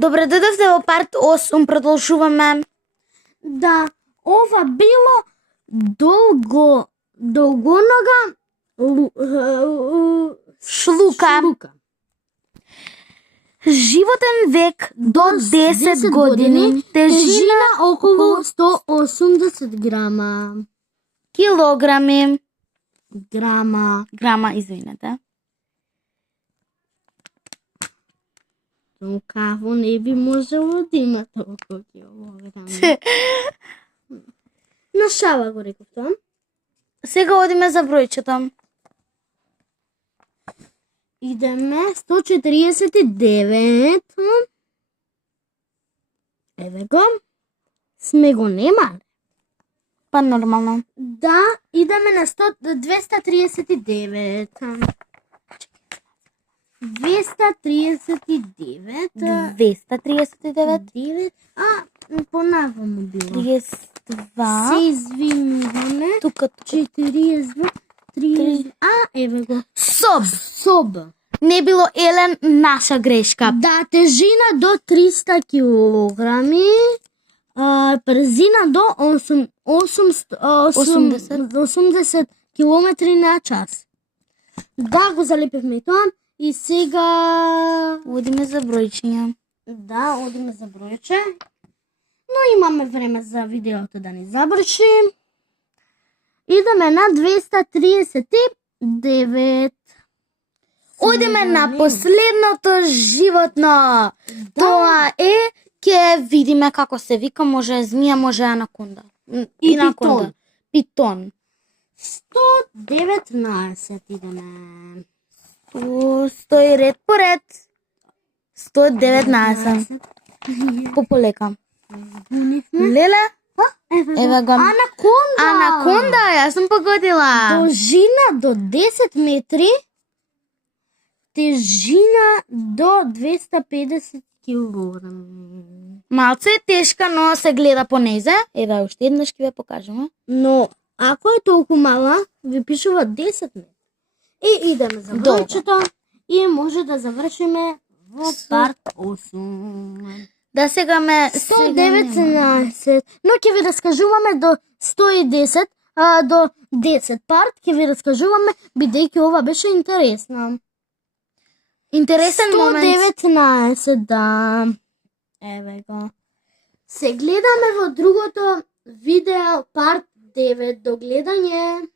Добре, дојдовте во парт 8, продолжуваме. Да, ова било долгонога Шлука. Животен век до 10 години, тежина околу 180 грама. килограми. Грама, извинете. Каво не би можело да има толку килограми. На шала го реков тоа. Сега одиме за бројчето. Идеме 149. Еве го. Сме го немале. Па нормално. Да, идеме на 239. 239. 239. Понаваму било. 32. Се извинуваме. Тука. 42. 30. Еве го. Соб. Не било Елен, наша грешка. Да, тежина до 300 килограми. Брзина до 80 километри на час. Да, го залепивме и тоа. И сега... Одиме за бројчиња. Да, одиме за бројче. Но имаме време за видеото да ни заврши. Идеме на 239. Одиме на последното животно. Тоа е, ќе видиме како се вика, може змија, може анаконда. И анаконда. Питон. 119 идеме. Стои ред по ред. 119. Пополека. Леле? Еве го. Анаконда, јас сум погодила. Должина до 10 метри. Тежина до 250 килограми. Малце е тешка, но се гледа по незе. Еве, уште еднаш ќе ве покажеме. Но, ако е толку мала, ви пишува 10 метри. И идеме за бројчето и може да завршиме во парт 8. Да, сега ме... 119. Но ќе ви раскажуваме до 110, до 10 парт, ќе ви раскажуваме, бидејќи ова беше интересно. Интересен момент. 119, да. Еве го. Се гледаме во другото видео, парт 9. До гледање.